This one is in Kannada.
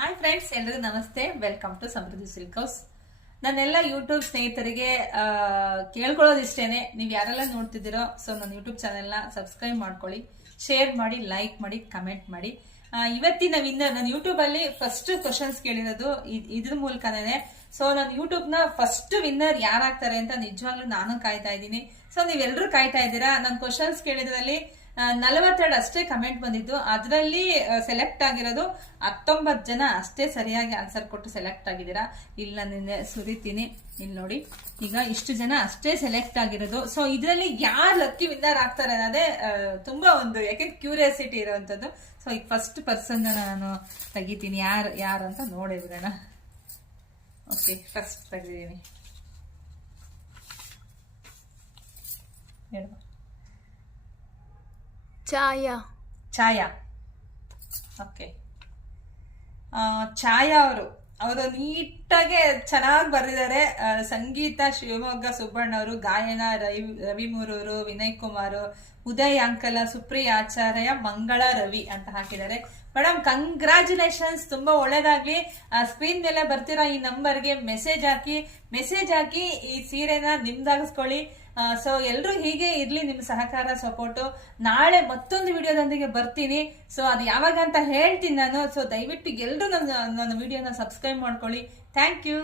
ಹಾಯ್ ಫ್ರೆಂಡ್ಸ್ ಎಲ್ರಿಗೂ ನಮಸ್ತೆ. Welcome to Samruddhi silk house ನನ್ನೆಲ್ಲ ಯೂಟ್ಯೂಬ್ ಸ್ನೇಹಿತರಿಗೆ ಕೇಳ್ಕೊಳ್ಳೋದು ಕೇಳ್ಕೊಳ್ಳೋದಿಷ್ಟೇನೆ. ನೀವು ಯಾರೆಲ್ಲ ನೋಡ್ತಿದ್ದೀರೋ, ಸೊ ನನ್ನ ಯೂಟ್ಯೂಬ್ ಚಾನೆಲ್ನ ಸಬ್ಸ್ಕ್ರೈಬ್ ಮಾಡ್ಕೊಳ್ಳಿ. ಶೇರ್ ಮಾಡಿ ಲೈಕ್ ಮಾಡಿ ಕಮೆಂಟ್ ಮಾಡಿ. ಇವತ್ತಿನ ವಿನ್ನರ್ ನಾನು ಯೂಟ್ಯೂಬ್ ಅಲ್ಲಿ ಫಸ್ಟ್ ಕ್ವಶನ್ಸ್ ಕೇಳಿರೋದು ಇದ್- ಇದ್ರ ಮೂಲಕನೇ ಸೊ ನಾನು ಯೂಟ್ಯೂಬ್ನ ಫಸ್ಟ್ ವಿನ್ನರ್ ಯಾರಾಗ್ತಾರೆ ಅಂತ ನಿಜವಾಗ್ಲೂ ನಾನು ಕಾಯ್ತಾ ಇದ್ದೀನಿ. ಸೊ ನೀವೆಲ್ಲರೂ ಕಾಯ್ತಾ ಇದ್ದೀರಾ? ನಾನು ಕ್ವಶನ್ಸ್ ಕೇಳಿದ್ರಲ್ಲಿ ನಲವತ್ತೆರಡು ಅಷ್ಟೇ ಕಮೆಂಟ್ ಬಂದಿದ್ದು. ಅದರಲ್ಲಿ ಸೆಲೆಕ್ಟ್ ಆಗಿರೋದು ಹತ್ತೊಂಬತ್ತು ಜನ ಅಷ್ಟೇ ಸರಿಯಾಗಿ ಆನ್ಸರ್ ಕೊಟ್ಟು ಸೆಲೆಕ್ಟ್ ಆಗಿದ್ದೀರಾ? ಇಲ್ಲ ನಾನು ನಿನ್ನೆ ಸುರಿತೀನಿ. ಇಲ್ಲಿ ನೋಡಿ. ಈಗ ಇಷ್ಟು ಜನ ಅಷ್ಟೇ ಸೆಲೆಕ್ಟ್ ಆಗಿರೋದು. ಸೊ ಇದರಲ್ಲಿ ಯಾರು ಲಕ್ಕಿ ವಿನ್ನರ್ ಆಗ್ತಾರೆ ಅನ್ನೋದೇ ತುಂಬಾ ಒಂದು ಯಾಕೆಂದ್ರೆ ಕ್ಯೂರಿಯಾಸಿಟಿ ಇರೋವಂಥದ್ದು. ಸೊ ಈಗ ಫಸ್ಟ್ ಪರ್ಸನ್ ನಾನು ತೆಗಿತೀನಿ. ಯಾರು ಯಾರು ಅಂತ ನೋಡಿ ಬಿಡೋಣ ಓಕೆ ಫಸ್ಟ್ ತೆಗಿದ್ದೀನಿ ಹೇಳುವ ಛಾಯಾ ಛಾಯಾ ಓಕೆ. ಛಾಯಾ ಅವರು. ಅವರು ನೀಟಾಗೆ ಚೆನ್ನಾಗಿ ಬರೆದಿದ್ದಾರೆ. ಸಂಗೀತ, ಶಿವಮೊಗ್ಗ ಸುಬ್ಬಣ್ಣ ಅವರು, ಗಾಯನ, ರವಿ ರವಿಮೂರೂರು ವಿನಯ್ ಕುಮಾರ್, ಉದಯ್ ಅಂಕಲ, ಸುಪ್ರಿಯ ಆಚಾರ್ಯ, ಮಂಗಳ, ರವಿ ಅಂತ ಹಾಕಿದ್ದಾರೆ. ಮೇಡಮ್ ಕಂಗ್ರ್ಯಾಚುಲೇಷನ್ಸ್ ತುಂಬಾ ಒಳ್ಳೇದಾಗ್ಲಿ. ಸ್ಕ್ರೀನ್ ಮೇಲೆ ಬರ್ತಿರೋ ಈ ನಂಬರ್ಗೆ ಮೆಸೇಜ್ ಹಾಕಿ ಮೆಸೇಜ್ ಹಾಕಿ ಈ ಸೀರೆನ ನಿಮ್ದಾಗಿಸ್ಕೊಳ್ಳಿ. ಸೊ ಎಲ್ಲರೂ ಹೀಗೆ ಇರ್ಲಿ ನಿಮ್ಮ ಸಹಕಾರ ಸಪೋರ್ಟು ನಾಳೆ ಮತ್ತೊಂದು ವಿಡಿಯೋದೊಂದಿಗೆ ಬರ್ತೀನಿ. ಸೊ ಅದು ಯಾವಾಗ ಅಂತ ಹೇಳ್ತೀನಿ ನಾನು. ಸೊ ದಯವಿಟ್ಟು ಎಲ್ಲರೂ ನನ್ನ ನನ್ನ ವಿಡಿಯೋನ ಸಬ್ಸ್ಕ್ರೈಬ್ ಮಾಡ್ಕೊಳ್ಳಿ. Thank you